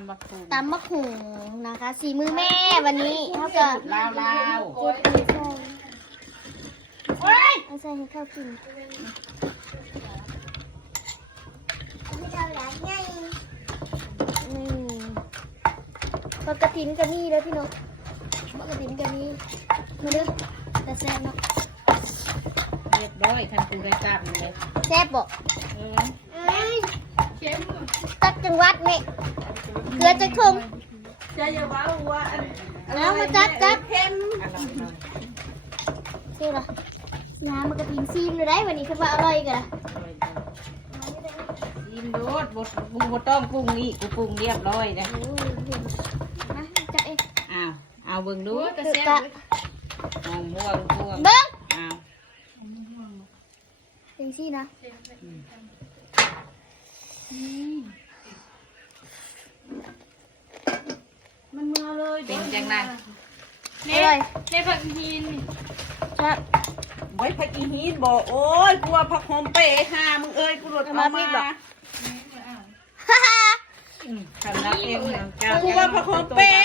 ำบักหุ่ง ตำมะขุ่งนะคะสีมือแม่วันนี้เขาก็ ลาวลาว กดใส่เอาใส่ให้เข้ากินปกติก็มีแล้วพี่น้องปกติก็มีมาเด้อแต่แซ่บเนาะ เรียบร้อยทันตูได้กลับเลย แซ่บบ่ เข้ม ตักจังหวัดแม่เกลือจะคง จะอย่าว่าว่า เอามาจัด เข้ม เท่าไรน้ำมันกระถิ่นซีมเลยได้วันนี้คือว่าอร่อยกันละ กินโดดบดกูบ่ต้องปรุงนี่กูปรุงเรียบร้อยนะ โอ้ยมาจับเอง เอาเบิ่งดู เกลือกะ ม่วง เบิ้ง อ้าว เป็นซี่นะ มันเมื่อเลย เป็นจังนั้น อร่อย ในผักหิน ครับ ไว้พักอีฮีนบอกโอ้ยกลัวผักหอมเป๋ห่ามึงเอ้ยกูหลุดออกมา ฮ่าฮ่า ทำรับเองเจ้า กูว่าผักหอมเป๋